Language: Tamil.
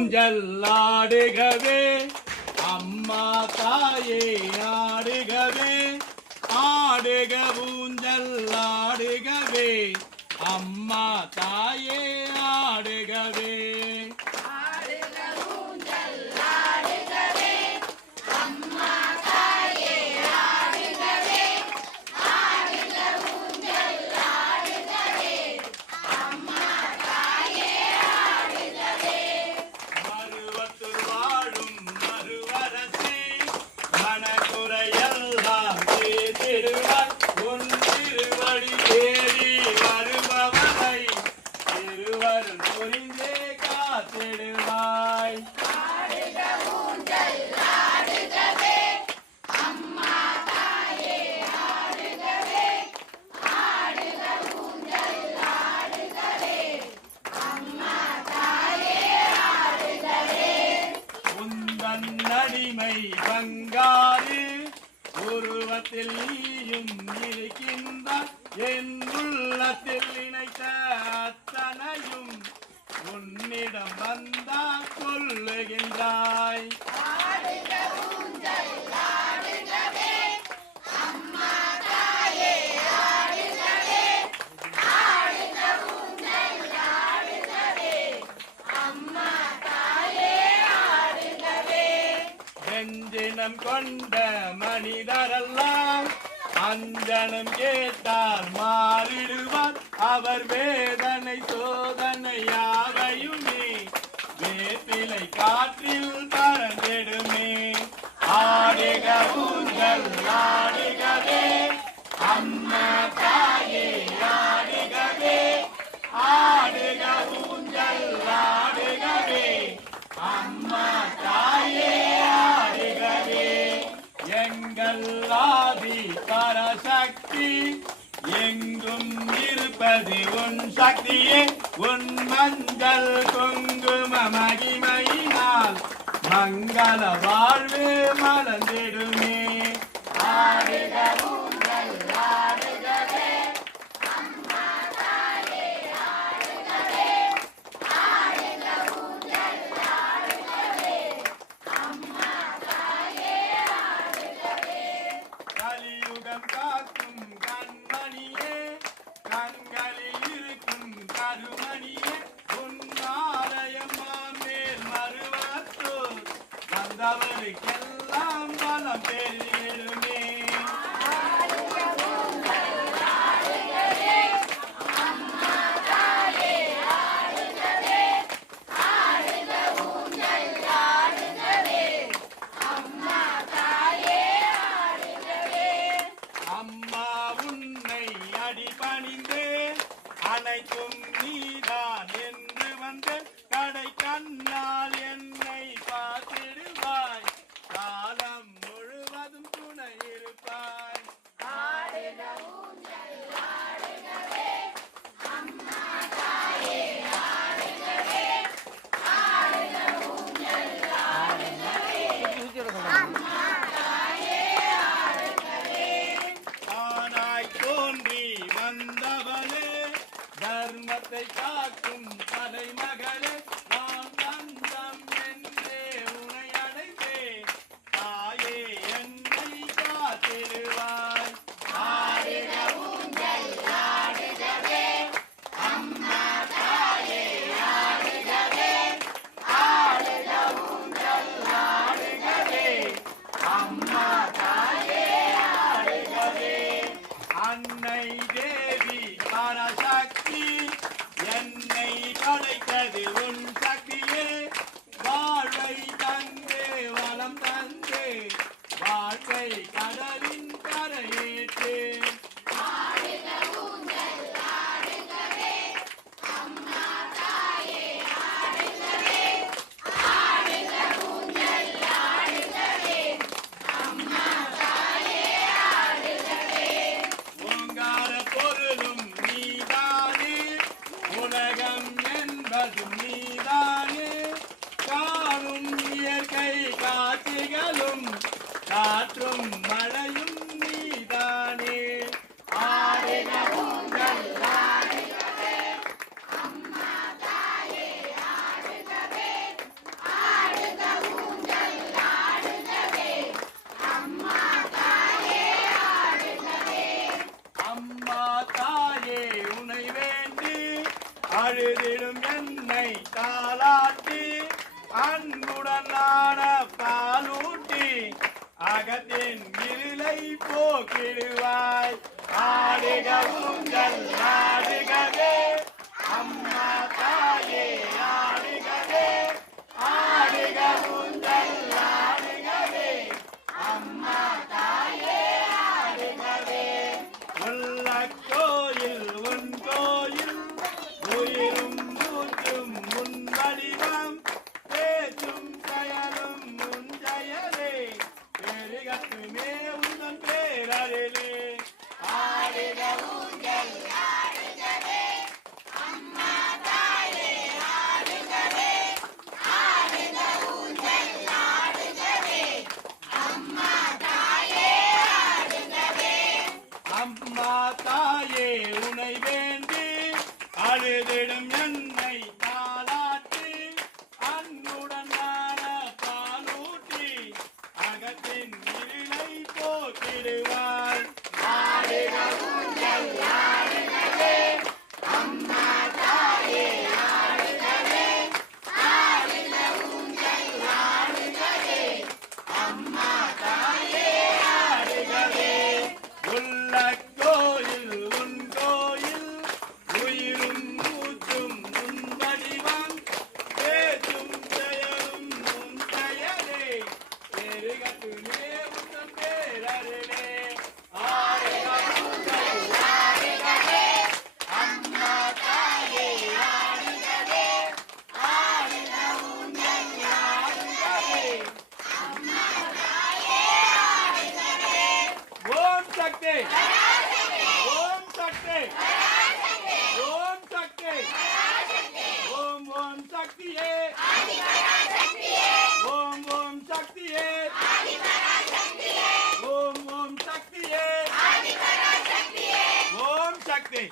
ஊஞ்சல் ஆடுகவே அம்மா தாயே ஆடுகவே ஆடுக ஊஞ்சல் ஆடுகவே அம்மா தாயே ஆடுகவே நடிமை பங்காறு உருவத்தில் நீயும் இருக்கின்றாய் என் உள்ளத்தில் நினைத்த அத்தனையும் உன்னிடம் வந்தா சொல்லுகின்றாய் அஞ்சனம் கொண்ட மனிதரெல்லாம் அஞ்சனம் கேட்டால் மாறிடுவார் அவர் வேதனை சோதனை யாவையுமே வேப்பிலை காற்றில் பறந்திடுமே ஆடுக ஊஞ்சல் ஆடுகவே அம்மா தாயே ஆடுகவே ஆடுக ஊஞ்சல் ஆடுகவே அம்மா தாயே எங்கள் ஆதி பரசக்தி எங்கும் இருப்பது உன் சக்தியே உன் மஞ்சள் குங்கும மகிமையினால் மங்கள வாழ்வு மலர்ந்திடுமே ஆடுக ஊஞ்சல் ஆடுகவே அம்மா தாயே ஆடுகவே ஆடுக ஊஞ்சல் ஆடுகவே அம்மா தாயே கலியுகம் காக்கும் கண்மணியே கண்களில் இருக்கும் கருமணியே உன்னாலயம்மா மேல் மறுவத்தோர் வந்தவருக்கெல்லாம் பலம் பெருகிடுமே அனைத்தும் நீதான் என்று வந்து கடை கண்ணால் என்னை பார்த்திடுவாய் காலம் முழுவதும் துணை இருப்பாய் ஆனாய் தோன்றி வந்தவளே தர்மத்தை காக்கும் தலைமகளே நான் தந்தம் என்றே உனை அடைந்தேன் தாயே என்னை காத்திடுவாய் ஆடுக ஊஞ்சல் ஆடுகவே அம்மா தாயே ஆடுகவே ஆடுக ஊஞ்சல் ஆடுகவே அம்மா தாயே ஆடுகவே அன்னை தேவி பரசக்தி என்னை படைத்தது உன் சக்தியே வாழ்வை தந்தே வளம் தந்தே வாழ்க்கை கடலின் கரையேற்றே உலகம் என்பதும் நீதானே காணும் இயற்கை காட்சிகளும் காற்றும் மழையும் நீதானே ஆடுக ஊஞ்சல் ஆடுகவே அம்மா தாயே ஆடுகவே அன்புடன் ஆன பாலூட்டி அகத்தின் இருளை போக்கிடுவாய். ஆடுக ஊஞ்சல் ஆடுகவே அம்மா தாயே ஆடுகவே, ஆடுக ஊஞ்சல் ஆடுகவே அம்மா தாயே ஆடுகவே. உள்ள கோயில் உன் கோயில் உயிரும் மூச்சும் உன் வடிவம், பேச்சும் செயலும் உன் செயலே, பெருகட்டுமே உந்தன் பேரருளே. ஆடுக ஊஞ்சல் ஆடுகவே அம்மா தாயே ஆடுகவே, ஆடுக ஊஞ்சல் ஆடுகவே அம்மா தாயே ஆடுகவே. அம்மா தாயே உனை வேண்டி அழுதிடும் என்னை தாளாட்டி, அன்புடன் நான பாலூட்டி அகத்தின் இருளை போக்கிடுவாய். ஆடுக ஊஞ்சல் ஆடுகவே அம்மா தாயே ஆடுகவே, ஆடுக ஊஞ்சல் ஆடுகவே அம்மா தாயே ஆடுகவே. உள்ள கோயில் உன் கோயில் உயிரும் மூச்சும் உன் வடிவம், பேச்சும் செயலும் உன் செயலே, பெருகட்டுமே உந்தன் பேரருளே. ஆடுக ஊஞ்சல் ஆடுகவே அம்மா தாயே ஆடுகவே, ஆடுக ஊஞ்சல் ஆடுகவே அம்மா தாயே ஆடுகவே. ஓம் சக்தி, ஓம் சக்தி, ஓம் சக்தி, ஓம் ஓம் சக்தியே, ஓம் ஓம் சக்தியே, ஓம் ஓம் சக்தியே, ஓம் சக்தி.